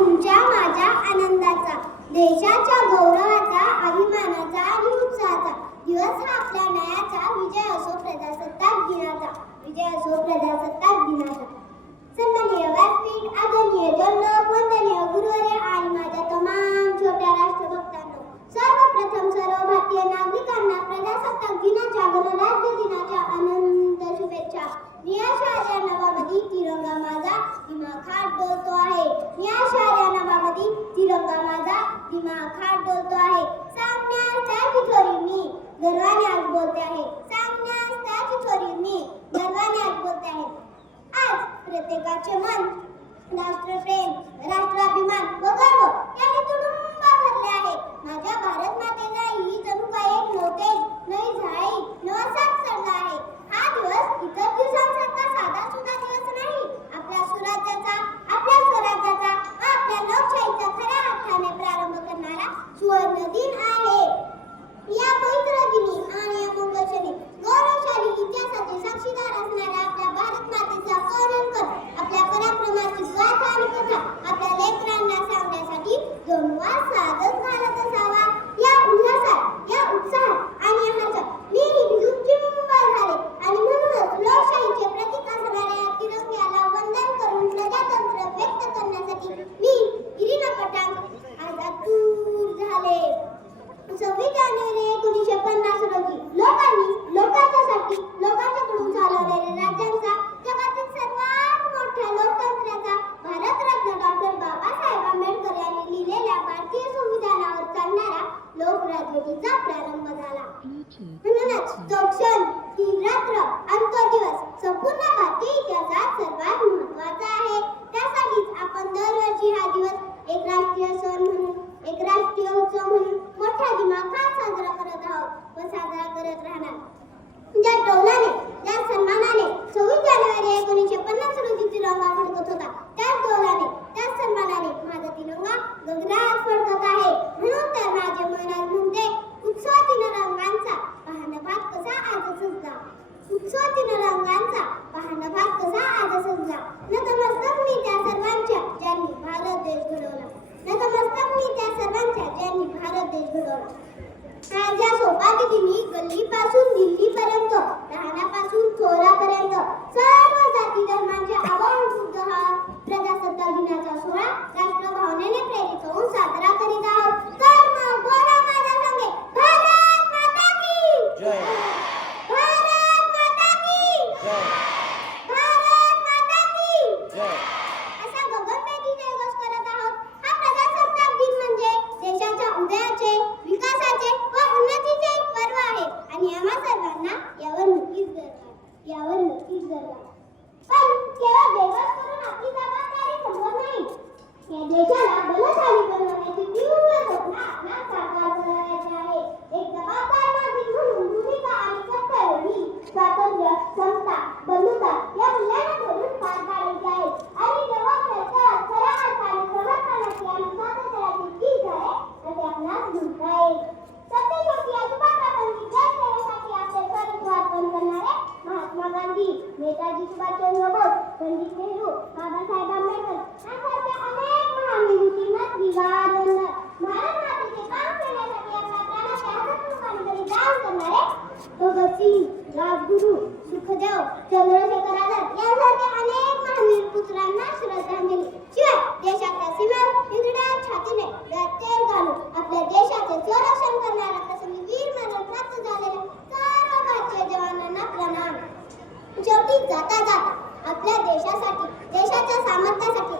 तुमच्या माझ्या आनंदाचा, देशाच्या गौरवाचा, अभिमानाचा आणि उत्साहाचा दिवस हा आपल्या न्यायाचा विजय असो प्रजासत्ताक दिनाचा, विजय असो प्रजासत्ताक दिनाचा. सन्माननीय व्यासपीठ, आदरणीय जनलोक, वंदनीय गुरुवर्य आणि माझ्या तमाम छोट्या राष्ट्रभक्तांनो, सर्वप्रथम सर्व भारतीय नागरिकांना प्रजासत्ताक दिनाच्या, गणराज्य दिनाच्या अनंत शुभेच्छा. निळ्या नभामधी तिरंगा माझा दिमाखात डोलतो आहे, निळ्या नभामधी तिरंगा माझा दिमाखात डोलतो आहे. सामन्यास त्याची थोरी मी गर्वाने आज बोलते आहे, सामन्यास त्याची थोरी मी गर्वाने आज बोलते आहे. आज प्रत्येकाचे मन राष्ट्रप्रेम, राष्ट्राभिमान व गर्व याने तुडुंब भरले आहे. माझ्या भारत मातेला ही जणू काय एक नवतेज, नवी झाळी, नवा साथ चढला आहे. हा दिवस इतर दिवसांसारखा साधा सुद्धा दिवस नाही. आपल्या सुराज्याचा, आपल्या स्वराज्याचा व आपल्या लोकशाहीचा खऱ्या अर्थाने प्रारंभ करणारा सुवर्ण दिन आहे. या पवित्र दिनी आणि अमोघ क्षणी गौरवशाली इतिहासाचे साक्षीदार असणाऱ्या आपल्या भारत मातेचा स्मरण कर आपल्या पराक्रमाची गाथा आणि कथा आपल्या लेकरांना सांगण्यासाठी जणू साधच घालत असावा. या उल्हासात, या उत्साहात आणि ह्याच्यात मी भिजून चिंबल झाले आणि म्हणूनच लोकशाहीचे प्रतीक असणाऱ्या या तिरंग्याला वंदन करून प्रजातंत्र व्यक्त करण्यासाठी मी इरिना पठाण आज आतुर झाले. 26 जानेवारी 1950 रोजी लोकांच्यासाठी लोकांच्याकडून चालवलेल्या राज्यांचा जगातील सर्वात मोठ्या लोकतंत्राचा भारतरत्न डॉक्टर बाबासाहेब आंबेडकर यांनी लिहिलेल्या भारतीय संविधानावर चालणारा लोकराजवटीचा प्रारंभ झाला. म्हणूनच तो क्षण, ती रात्र आणि तो दिवस संपूर्ण भारतीय इतिहासात सर्वात महत्त्वाचा आहे. त्यासाठीच आपण दरवर्षी हा दिवस एक राष्ट्रीय सण म्हणून, एक राष्ट्रीय उत्सव म्हणून मोठ्या दिमाखात साजरा करत आहोत व साजरा करत राहणार. ज्या डौलाने, ज्या सन्मानाने 26 जानेवारी 1950 रोजी तिरंगा फडकत होता, त्याच डौलाने, त्याच सन्मानाने माझा तिरंगा गगनात फडकत आहे. म्हणून तर माझे मन आज म्हणते, उत्सवातील रंगांचा पहाणभाग कसा आज सजला, उत्सवातील रंगांचा पहाणभाग कसा आज सजला. नतमस्तक मी त्या सर्वांच्या ज्यांनी भारत देश घडवला, नतमस्तक मी त्या सर्वांच्या ज्यांनी भारत देश घडवला. माझ्या सौभाग्य दिनी गल्लीपासून दिल्लीपर्यंत, लहानापासून थोरापर्यंत सर्व जाती धर्मांचे आवडून हा प्रजासत्ताक दिनाचा सोहळा राष्ट्रभावनेने प्रेरित होऊन साजरा करीत आहोत. तर मग बोला माझ्या संगे, भारत माता की जय, भारत माता की जय, भारत माता की जय असा गगनभेदी जयघोष करत आहोत. हा प्रजासत्ताक दिन म्हणजे देशाच्या उदयाचे, विकासाचे व उन्नतीचे एक पर्व आहे आणि आम्हा सर्वांना यावर नक्कीच गर्व आहे. पण केवळ जयघोष करून आपली जबाबदारी संपत नाही. या देशाला बलशाली बनवण्याची तीव्र स्वप्न आपणास साकार करायचे आहे. एक जबाबदार नागरिक म्हणून भूमिका आणि कर्तव्य ही स्वातंत्र्य, समता, बंधुता या मूल्यांना धरून पार पाडायची आहे. आणि जेव्हा खऱ्या अर्थाने समर्पणाची आणि स्वातंत्र्याची चीज आहे असे आपणास म्हणता येईल. सत्यशोधी अजिबातांची देशसेवेसाठी आपले सर्वस्व अर्पण करणारे महात्मा गांधी, नेताजी सुभाषचंद्र बोस, पंडित नेहरू, बाबासाहेब आंबेडकर यांसारख्या अनेक महान विभूतींना त्रिवार भारत मातेचे काम करण्यासाठी आपल्या प्राणाचे हातून बलिदान करणारे भगतसिंग, राजगुरू, सुखदेव, चंद्रशेखर आझाद यांसारख्या अनेक महावीर पुत्रांना श्रद्धांजली. शिवाय देशाच्या सीमा निगड्या छातीने तेल घालून आपल्या देशाचे संरक्षण करणाऱ्या प्रसंगी वीर मरण प्राप्त झालेल्या सर्व भारतीय जवानांना प्रणाम. शेवटी जाता जाता आपल्या देशासाठी, देशाच्या सामर्थ्यासाठी